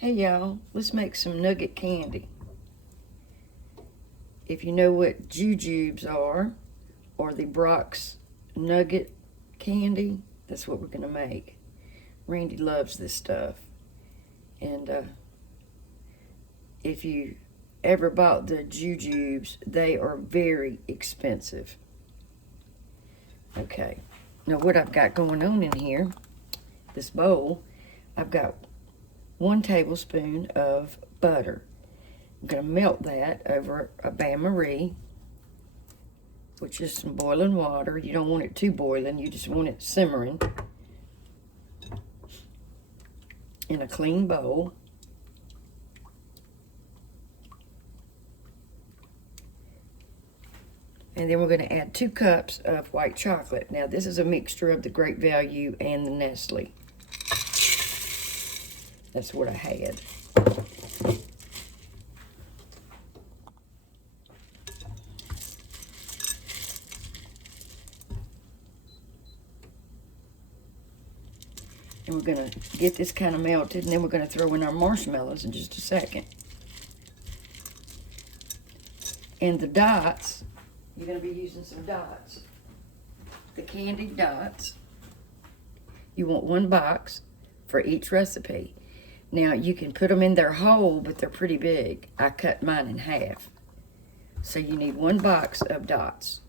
Hey y'all, let's make some nugget candy. If you know what jujubes are, or the Brock's nugget candy, that's what we're gonna make. Randy loves this stuff. And if you ever bought the jujubes, they are very expensive. Okay, now what I've got going on in here, this bowl, I've got 1 tablespoon of butter. I'm going to melt that over a bain-marie, which is some boiling water. You don't want it too boiling, you just want it simmering in a clean bowl. And then we're going to add 2 cups of white chocolate. Now this is a mixture of the Great Value and the Nestle. That's what I had. And we're going to get this kind of melted, and then we're going to throw in our marshmallows in just a second. And the dots, you're going to be using some dots. The candied dots. You want 1 box for each recipe. Now, you can put them in there whole, but they're pretty big. I cut mine in half. So you need 1 box of dots.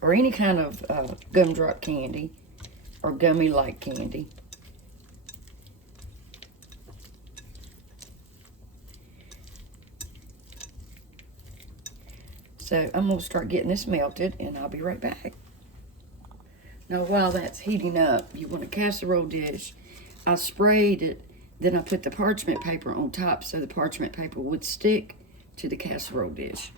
Or any kind of gumdrop candy or gummy-like candy. So I'm going to start getting this melted, and I'll be right back. Now, while that's heating up, you want a casserole dish. I sprayed it. Then I put the parchment paper on top so the parchment paper would stick to the casserole dish.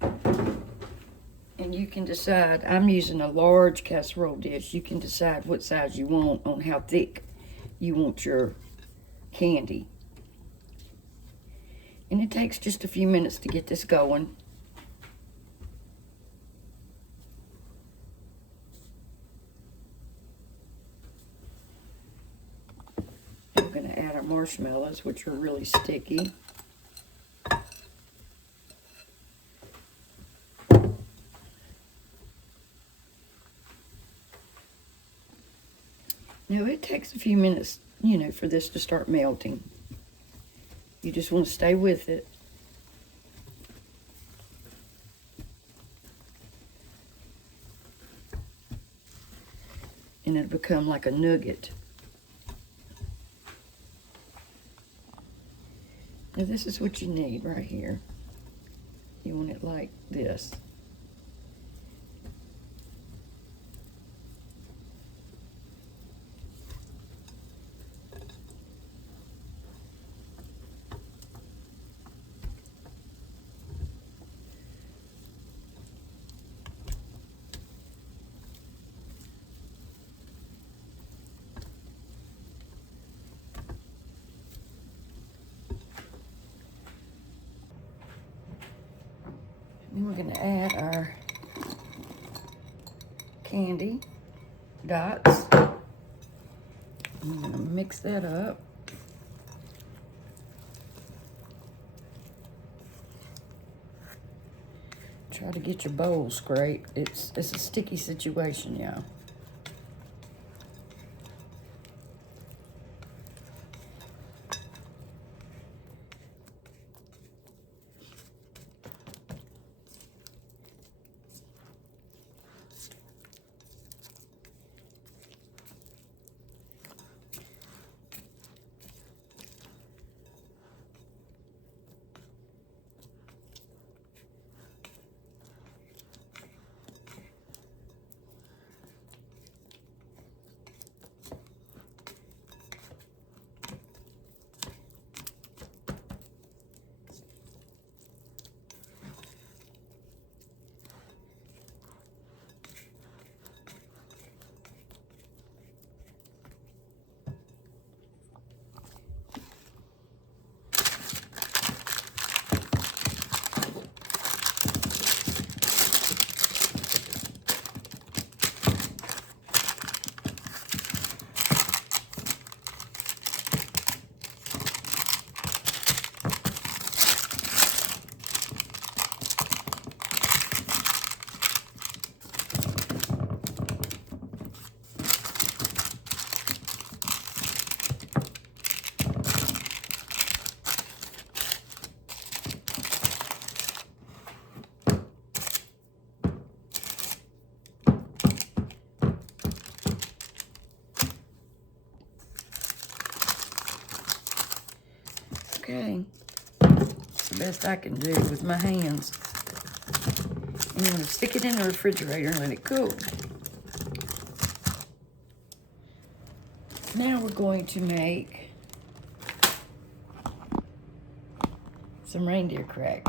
And you can decide, I'm using a large casserole dish. You can decide what size you want on how thick you want your candy. And it takes just a few minutes to get this going. We're going to add our marshmallows, which are really sticky. Now it takes a few minutes, for this to start melting. You just want to stay with it. And it'll become like a nugget. Now this is what you need right here. You want it like this. Then we're going to add our candy dots. I'm going to mix that up. Try to get your bowl scraped. It's a sticky situation, y'all. Okay. It's the best I can do with my hands. And I'm going to stick it in the refrigerator and let it cool. Now we're going to make some reindeer crack.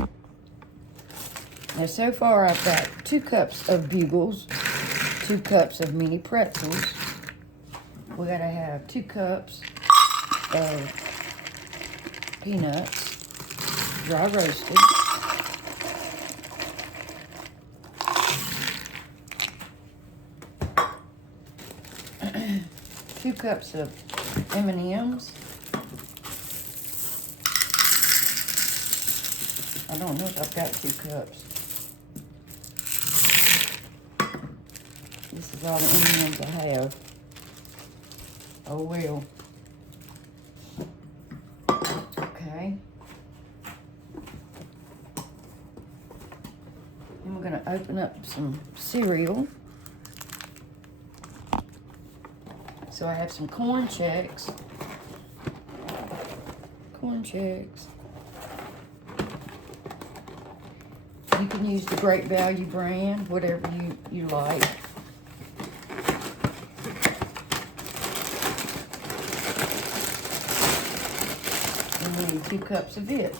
Now so far I've got 2 cups of bugals, 2 cups of mini pretzels. We gotta have 2 cups of peanuts, dry roasted. 2 cups of M&ms. I don't know if I've got 2 cups. This is all the M&ms I have. Oh well. Okay. Then we're going to open up some cereal. So I have some corn Chex. Corn Chex. You can use the Great Value brand, whatever you like. And we need 2 cups of it.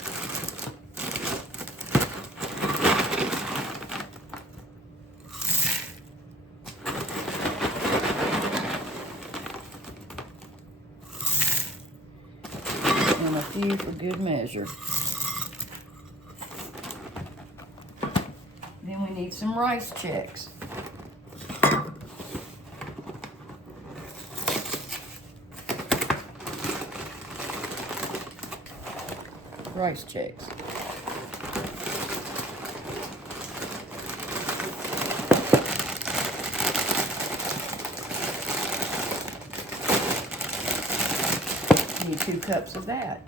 And a few for good measure. Then we need some rice Chex. Rice Chex. Need 2 cups of that.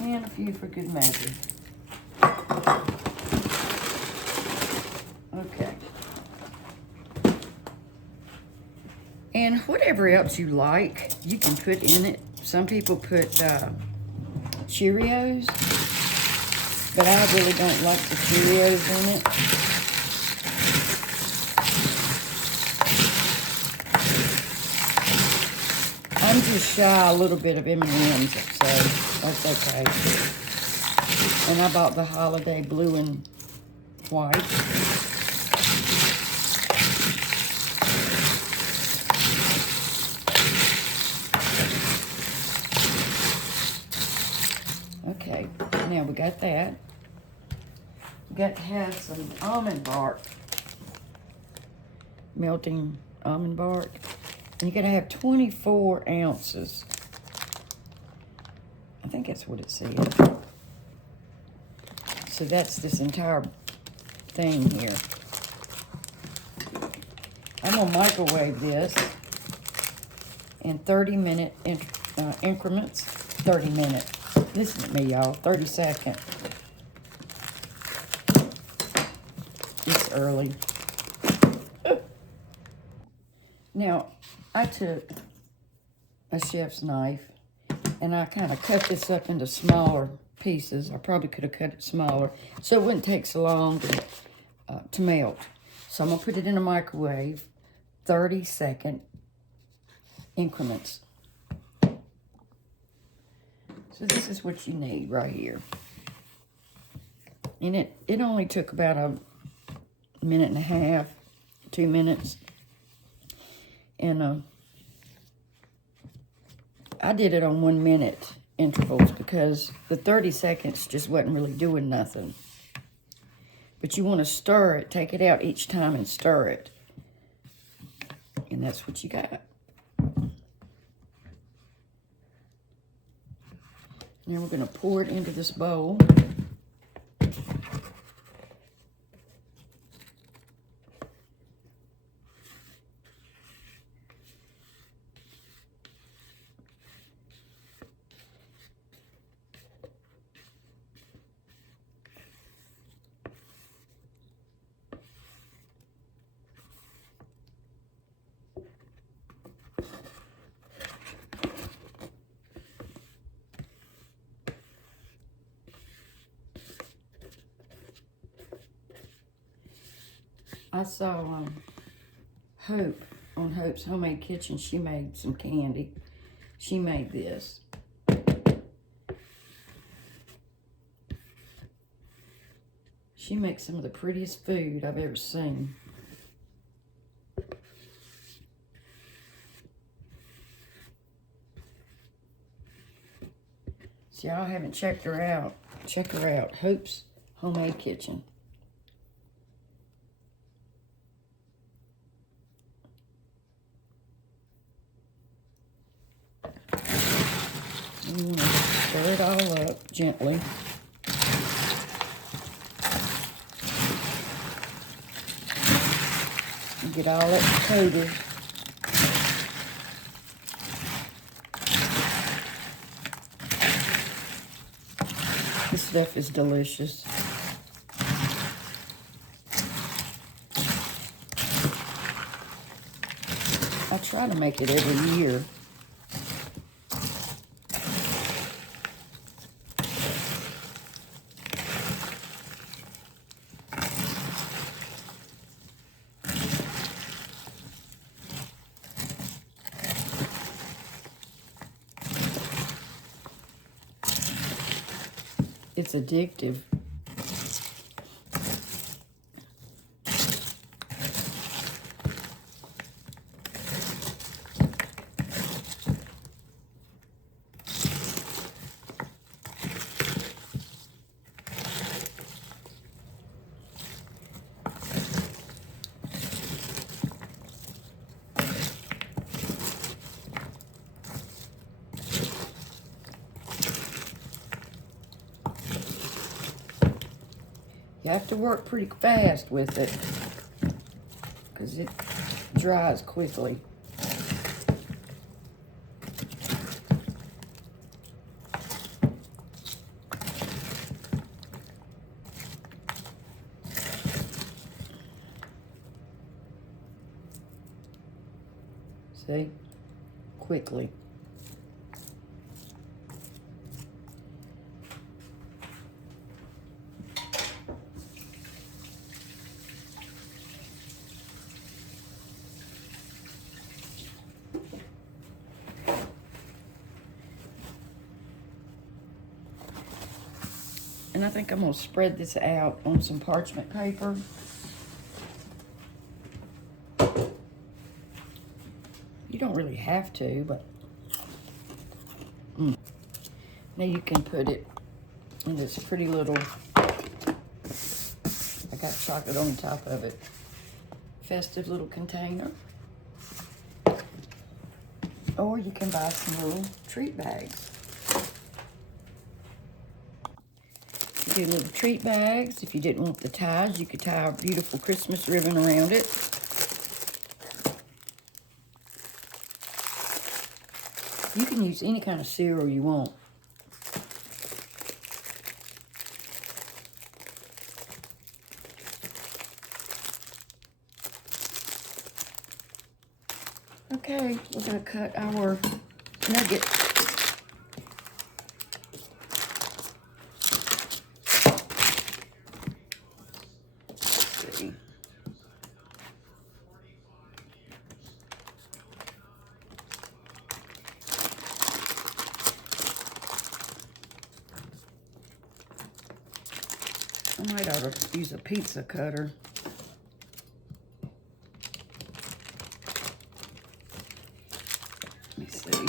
And a few for good measure. Okay. And whatever else you like, you can put in it. Some people put Cheerios, but I really don't like the Cheerios in it. I'm just shy a little bit of M&Ms, so that's okay. And I bought the holiday blue and white. Okay, now we got that. We got to have some almond bark, melting almond bark. And you're gonna have 24 ounces. I think that's what it said. So that's this entire thing here. I'm gonna microwave this in 30-minute increments. 30 minutes. Listen to me, y'all. 30 seconds. It's early. Now, I took a chef's knife and I kind of cut this up into smaller pieces. I probably could have cut it smaller so it wouldn't take so long to melt. So I'm going to put it in a microwave, 30-second increments. So this is what you need right here. And it only took about a minute and a half, 2 minutes. And I did it on 1 minute intervals because the 30 seconds just wasn't really doing nothing. But you want to stir it, take it out each time and stir it. And that's what you got. Now we're going to pour it into this bowl. I saw Hope on Hope's Homemade Kitchen. She made some candy. She made this. She makes some of the prettiest food I've ever seen. So y'all haven't checked her out, check her out. Hope's Homemade Kitchen. Stir it all up gently. And get all it coated. This stuff is delicious. I try to make it every year. It's addictive. You have to work pretty fast with it because it dries quickly. See? Quickly. And I think I'm going to spread this out on some parchment paper. You don't really have to, but now you can put it in this pretty little, I got chocolate on top of it, festive little container. Or you can buy some little treat bags. You do little treat bags. If you didn't want the ties, you could tie a beautiful Christmas ribbon around it. You can use any kind of cereal you want. Okay, we're going to cut our nugget. Let's see. I might ought to use a pizza cutter. Let me see.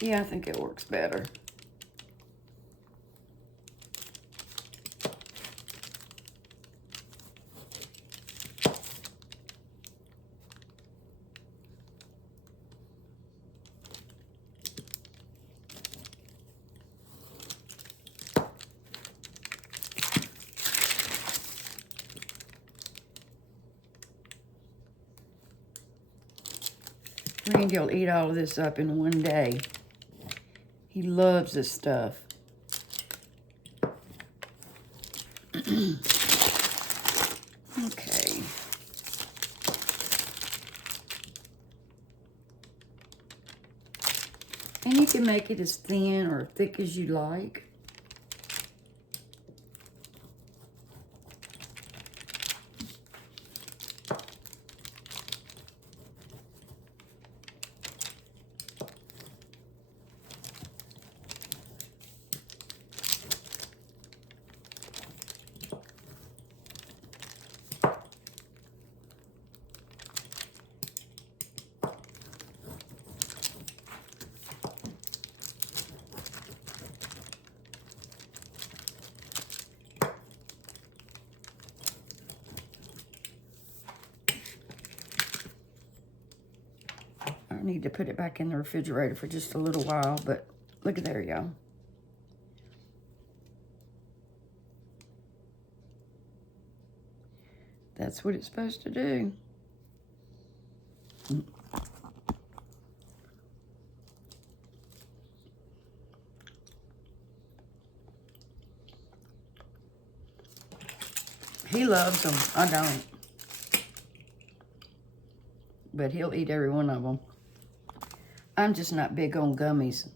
Yeah, I think it works better. Randy will eat all of this up in one day. He loves this stuff. Okay. And you can make it as thin or thick as you like. I need to put it back in the refrigerator for just a little while, but look at there, y'all. That's what it's supposed to do. He loves them. I don't. But he'll eat every one of them. I'm just not big on gummies.